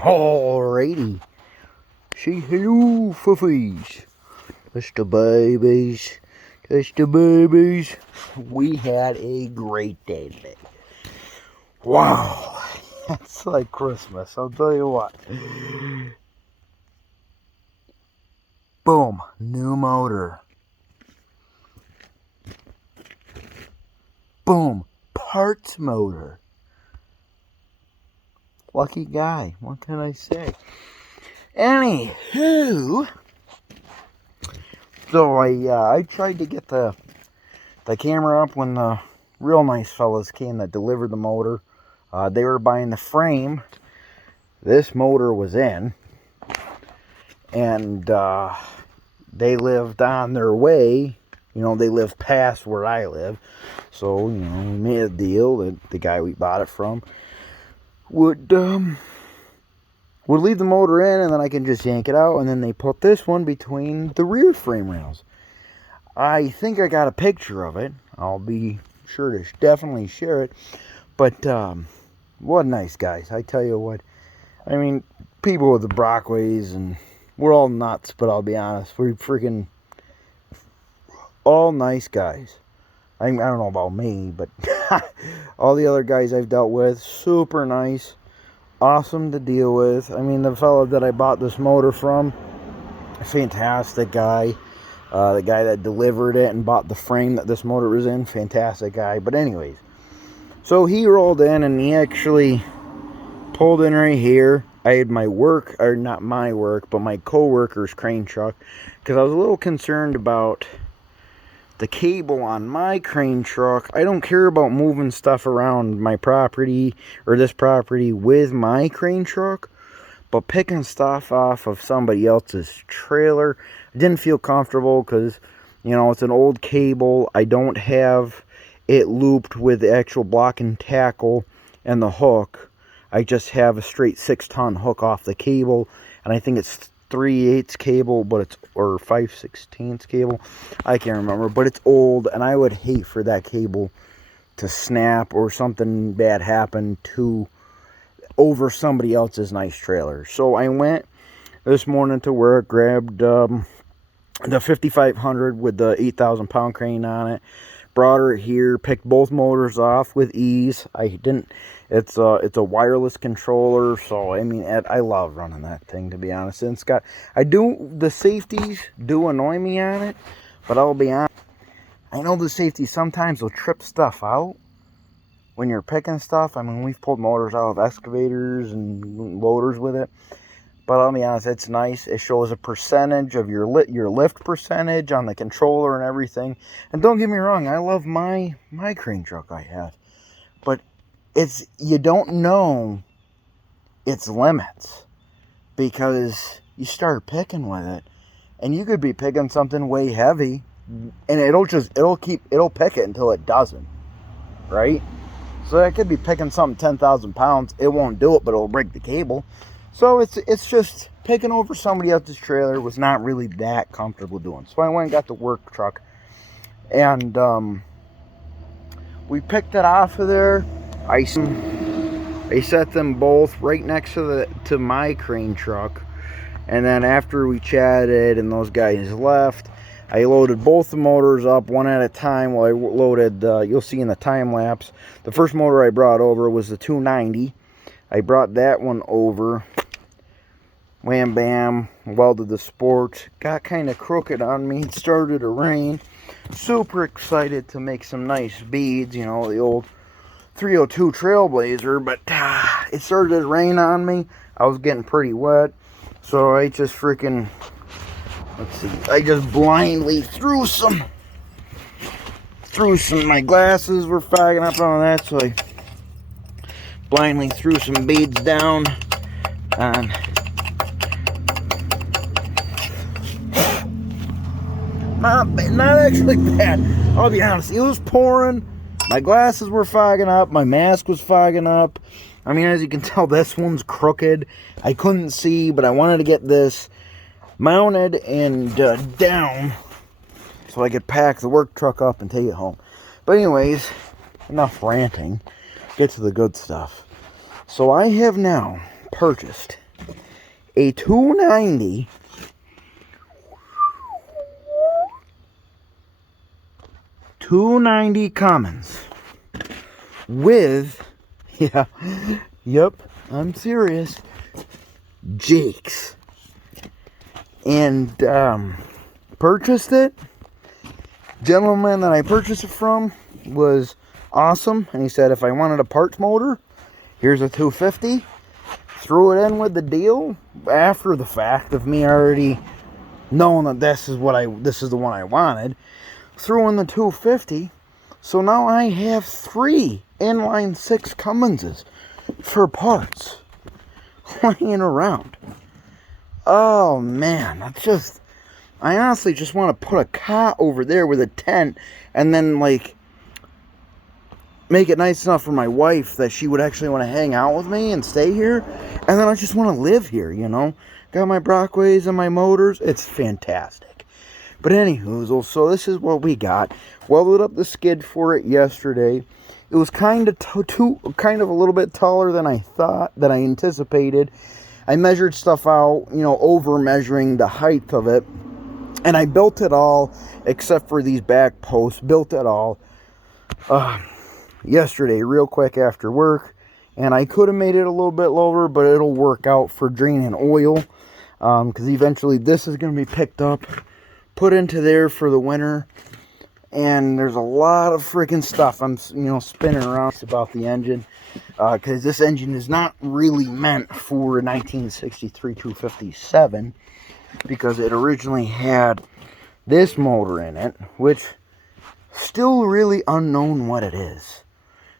Alrighty. Say hello, fuffies. Just the babies. Just the babies. We had a great day today. Wow. That's like Christmas, I'll tell you what. Boom. New motor. Boom. Parts motor. Lucky guy. What can I say? Anywho, so I tried to get the camera up when the real nice fellas came that delivered the motor. They were buying the frame this motor was in, and they lived on their way. You know, they live past where I live, so you know, we made a deal that the guy we bought it from would leave the motor in, and then I can just yank it out, and then they put this one between the rear frame rails. I think I got a picture of it. I'll be sure to definitely share it. But what nice guys, I tell you what. I mean, people with the Brockways, and we're all nuts, but I'll be honest, we're freaking all nice guys. I don't know about me, but all the other guys I've dealt with, super nice, awesome to deal with. I mean, the fellow that I bought this motor from, fantastic guy. The guy that delivered it and bought the frame that this motor was in, fantastic guy. But anyways, so he rolled in and he actually pulled in right here. I had my work, or not my work, but my co-worker's crane truck, because I was a little concerned about the cable on my crane truck. I don't care about moving stuff around my property or this property with my crane truck, but picking stuff off of somebody else's trailer, I didn't feel comfortable because, you know, it's an old cable. I don't have it looped with the actual block and tackle and the hook. I just have a straight 6-ton hook off the cable, and I think it's 3/8 cable, but it's, or 5/16 cable, I can't remember, but it's old, and I would hate for that cable to snap or something bad happen to over somebody else's nice trailer. So I went this morning to work, grabbed the 5500 with the 8,000 pound crane on it, brought her here, picked both motors off with ease. I didn't, it's a wireless controller, so I mean, I love running that thing, to be honest. And it's got, the safeties do annoy me on it, but I'll be honest, I know the safeties sometimes will trip stuff out when you're picking stuff. I mean, we've pulled motors out of excavators and loaders with it, but I'll be honest, it's nice. It shows a percentage of your lift percentage on the controller and everything. And don't get me wrong, I love my crane truck I have, but it's, you don't know its limits, because you start picking with it and you could be picking something way heavy and it'll pick it until it doesn't, right? So I could be picking something 10,000 pounds, it won't do it, but it'll break the cable. So it's just picking over somebody else's trailer was not really that comfortable doing. So I went and got the work truck, and we picked it off of there. I set them both right next to my crane truck, and then after we chatted and those guys left, I loaded both the motors up one at a time. While I loaded, you'll see in the time lapse, the first motor I brought over was the 290. I brought that one over, wham bam, welded the sport, got kind of crooked on me, it started to rain, super excited to make some nice beads, you know, the old 302 Trailblazer, but it started to rain on me, I was getting pretty wet, so I just freaking, I just blindly threw some, my glasses were fogging up on that, so I blindly threw some beads down on not actually bad, I'll be honest. It was pouring, my glasses were fogging up, my mask was fogging up. I mean, as you can tell, this one's crooked. I couldn't see, but I wanted to get this mounted and down so I could pack the work truck up and take it home. But anyways, enough ranting. Get to the good stuff. So I have now purchased a 290 Cummins with, yeah, yep, I'm serious, Jakes. And purchased it. Gentleman that I purchased it from was awesome, and he said if I wanted a parts motor, here's a 250. Threw it in with the deal after the fact of me already knowing that this is the one I wanted. Threw in the 250, so now I have 3 inline 6 Cumminses for parts laying around. Oh man, I honestly just want to put a cot over there with a tent, and then like make it nice enough for my wife that she would actually want to hang out with me and stay here, and then I just want to live here, you know. Got my Brockways and my motors. It's fantastic. But anywho, so this is what we got. Welded up the skid for it yesterday. It was kind of a little bit taller than I anticipated. I measured stuff out, you know, over measuring the height of it. And I built it all, except for these back posts. Built it all yesterday, real quick after work. And I could have made it a little bit lower, but it'll work out for draining oil. Because eventually this is going to be picked up, put into there for the winter. And there's a lot of freaking stuff I'm, spinning around about the engine. Because this engine is not really meant for a 1963 257. Because it originally had this motor in it, which still really unknown what it is.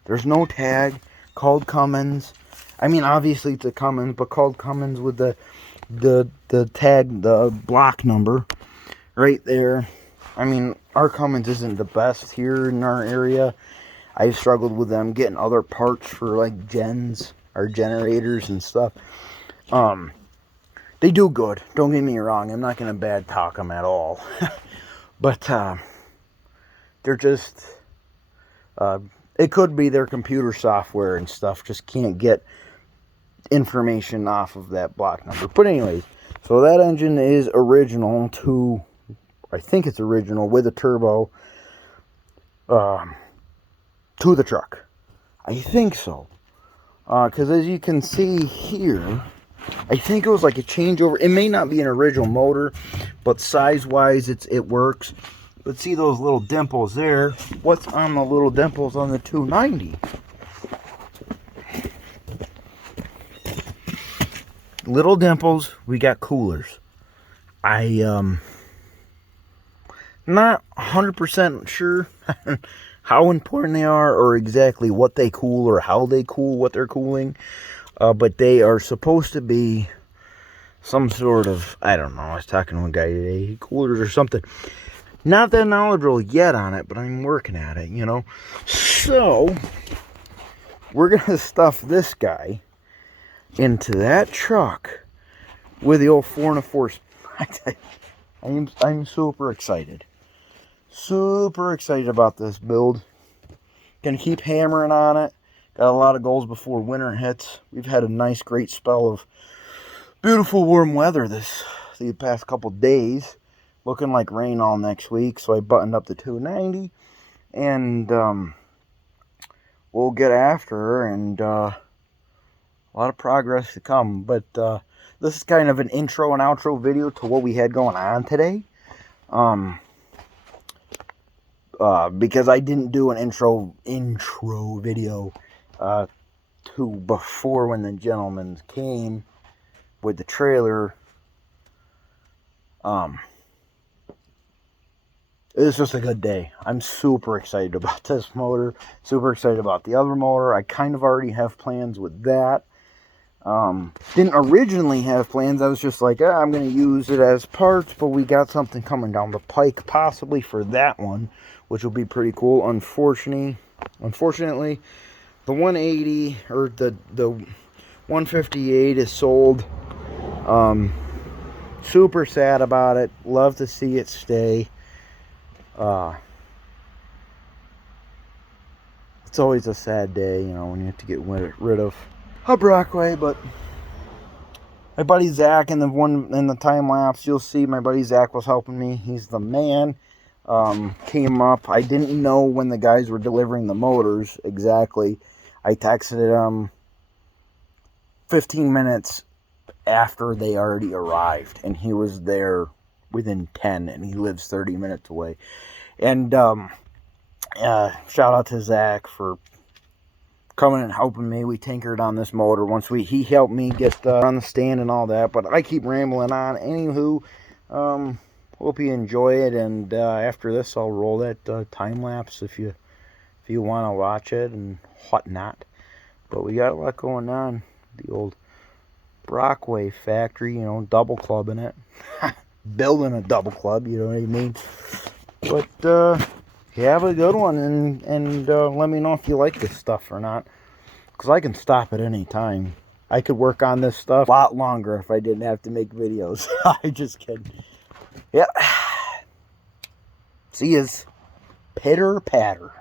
There's no tag, called Cummins. I mean, obviously it's a Cummins, but called Cummins with the tag, the block number right there. I mean, our Cummins isn't the best here in our area. I've struggled with them getting other parts for like gens or generators and stuff. They do good. Don't get me wrong. I'm not going to bad talk them at all. But they're just... it could be their computer software and stuff just can't get information off of that block number. But anyways, so that engine is original to... I think it's original with a turbo to the truck. I think so. Because as you can see here... I think it was like a changeover. It may not be an original motor, but size-wise, it works. But see those little dimples there? What's on the little dimples on the 290? Little dimples, we got coolers. Not 100% sure how important they are or exactly what they cool or how they cool what they're cooling. But they are supposed to be some sort of, I don't know, I was talking to a guy today, coolers or something. Not that knowledgeable yet on it, but I'm working at it, you know. So, we're going to stuff this guy into that truck with the old 4 1/4. I'm super excited. Super excited about this build. Gonna keep hammering on it. Got a lot of goals before winter hits. We've had a nice, great spell of beautiful, warm weather the past couple days. Looking like rain all next week, so I buttoned up the 290. And we'll get after her, and a lot of progress to come. But this is kind of an intro and outro video to what we had going on today. Because I didn't do an intro video to before when the gentleman came with the trailer. It was just a good day. I'm super excited about this motor. Super excited about the other motor. I kind of already have plans with that. Didn't originally have plans. I was just like, I'm going to use it as parts, but we got something coming down the pike, possibly for that one, which will be pretty cool. Unfortunately, the 180 or the 158 is sold. Super sad about it. Love to see it stay. It's always a sad day, you know, when you have to get rid of a Brockway, but my buddy Zach in the time lapse, you'll see my buddy Zach was helping me. He's the man. Came up. I didn't know when the guys were delivering the motors exactly. I texted him 15 minutes after they already arrived, and he was there within 10, and he lives 30 minutes away. And shout out to Zach for coming and helping me. We tinkered on this motor once he helped me get on the stand and all that. But I keep rambling on. Anywho, hope you enjoy it. And after this, I'll roll that time lapse if you want to watch it and whatnot. But we got a lot going on. The old Brockway factory, you know, double clubbing it, building a double club. You know what I mean? But have a good one, and let me know if you like this stuff or not, because I can stop at any time. I could work on this stuff a lot longer if I didn't have to make videos. I just kidding. Yeah. See yous. Pitter patter.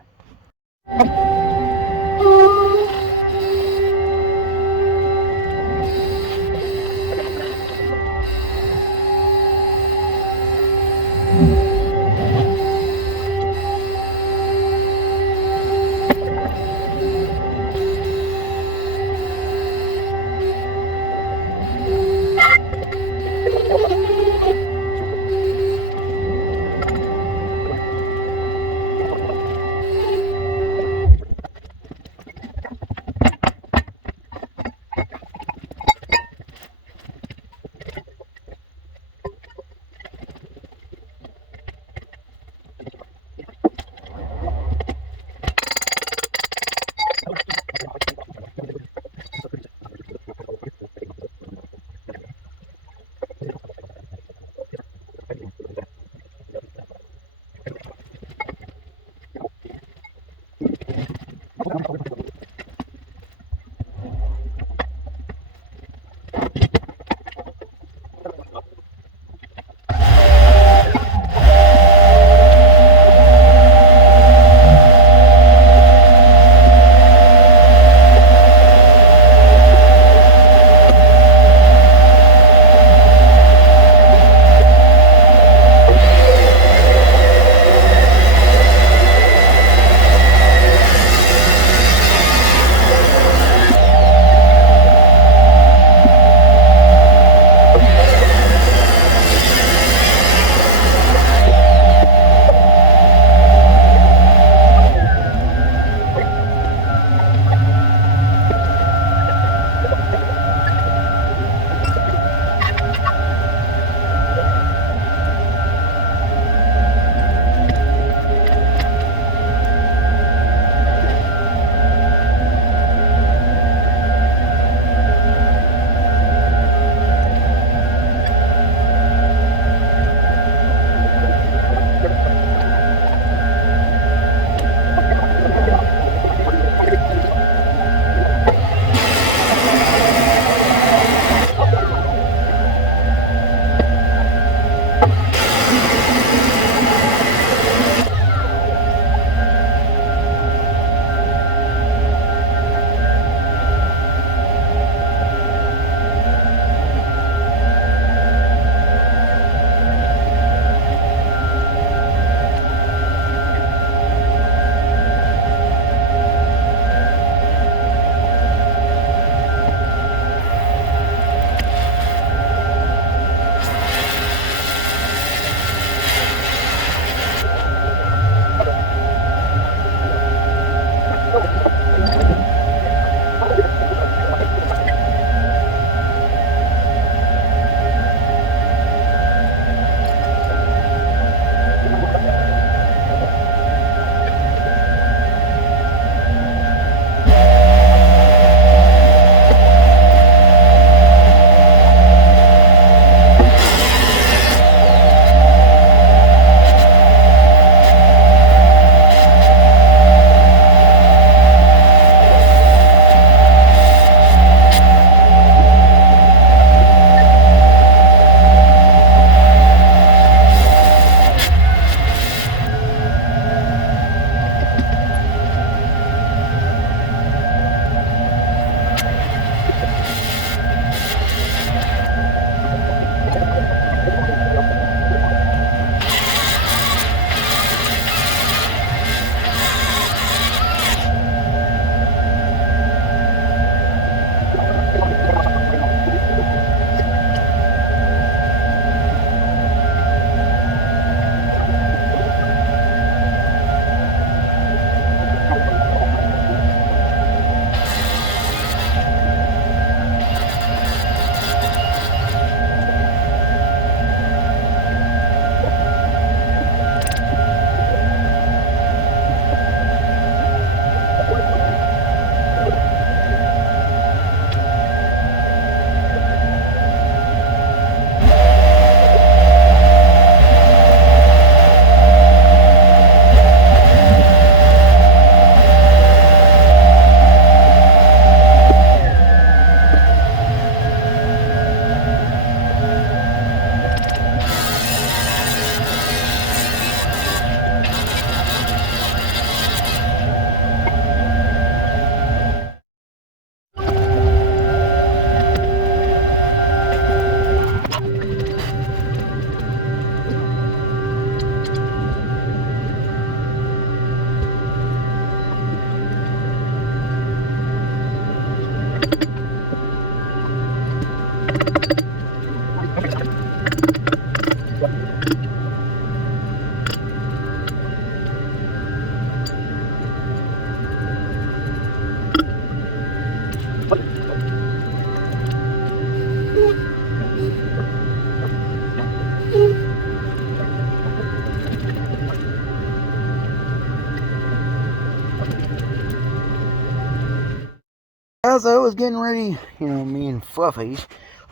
as I was getting ready, you know, me and Fluffy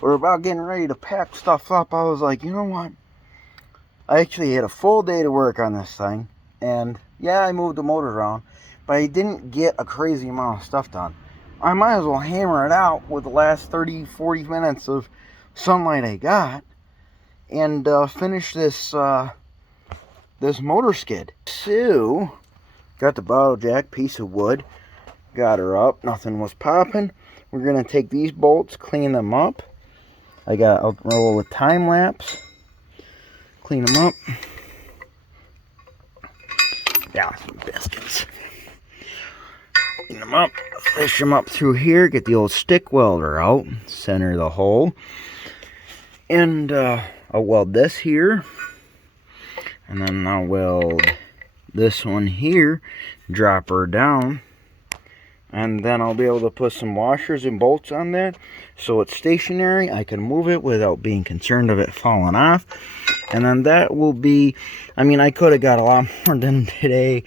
were about getting ready to pack stuff up, I was like, you know what? I actually had a full day to work on this thing. And yeah, I moved the motor around, but I didn't get a crazy amount of stuff done. I might as well hammer it out with the last 30, 40 minutes of sunlight I got and finish this this motor skid. So, got the bottle jack, piece of wood, got her up, nothing was popping. We're gonna take these bolts, clean them up. I got a roll of time lapse, clean them up. Yeah, some biscuits. Clean them up, fish them up through here, get the old stick welder out, center the hole, and I'll weld this here, and then I'll weld this one here, drop her down, and then I'll be able to put some washers and bolts on that so it's stationary. I can move it without being concerned of it falling off. And then that will be, I mean, I could have got a lot more done today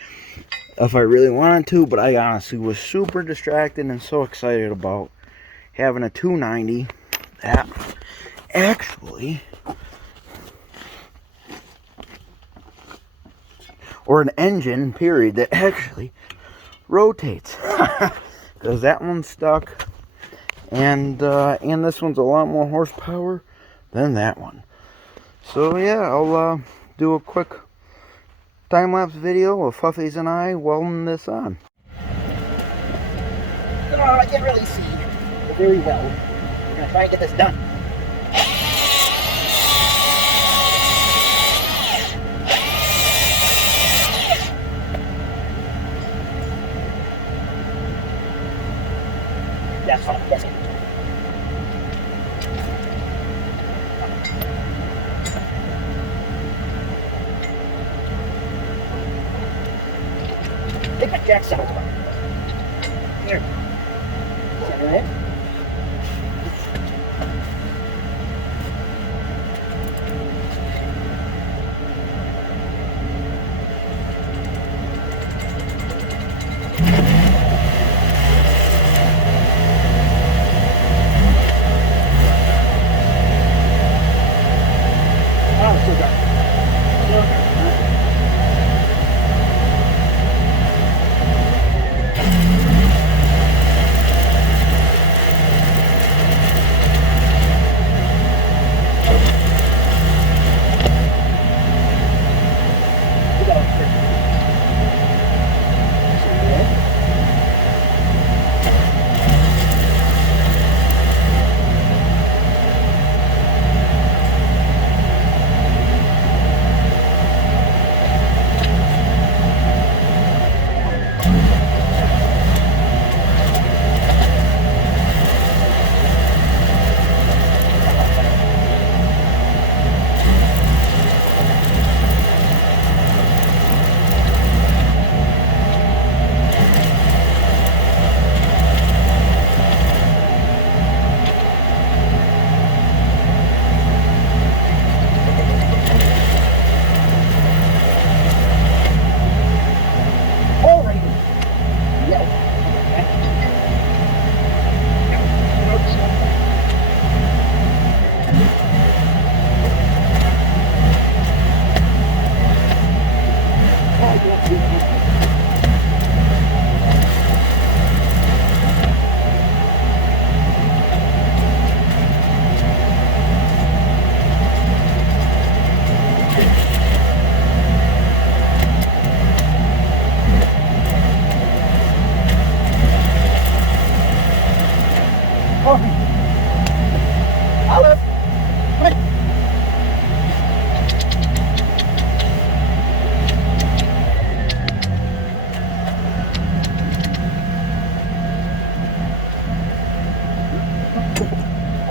if I really wanted to, but I honestly was super distracted and so excited about having a 290 that actually, or an engine, period, that actually rotates. Because that one's stuck, and this one's a lot more horsepower than that one. So yeah, I'll do a quick time-lapse video of Fuffies and I welding this on. Oh, I can't really see very well. We're going to try and get this done. That's fine, that's it. Take my jacks out. Here. Center it. Oh, so dark. So dark.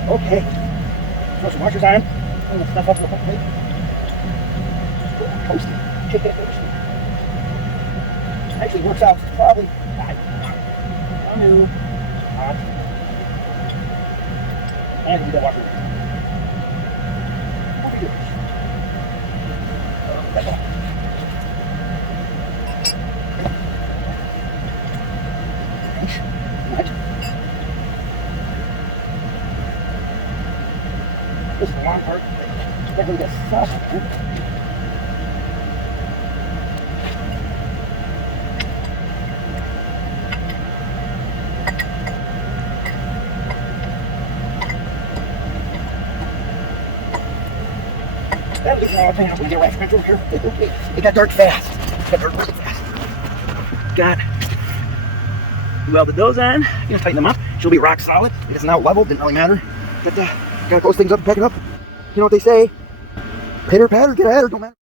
Okay. Throw some washers on. Clean the stuff up real quickly. Post it. Kick it first. Actually works out probably. New. Hot. And you got washer. Over here. That's all. Nice. Right. the long part. Definitely gets soft. That'll get all cleaned up when we get wax through here. It got dark fast. It got dark really fast. Got welded those on. You know, tighten them up. She'll be rock solid. It is now leveled. Didn't really matter. Gotta close things up and pack it up. You know what they say? Pitter patter, get at her. Don't matter.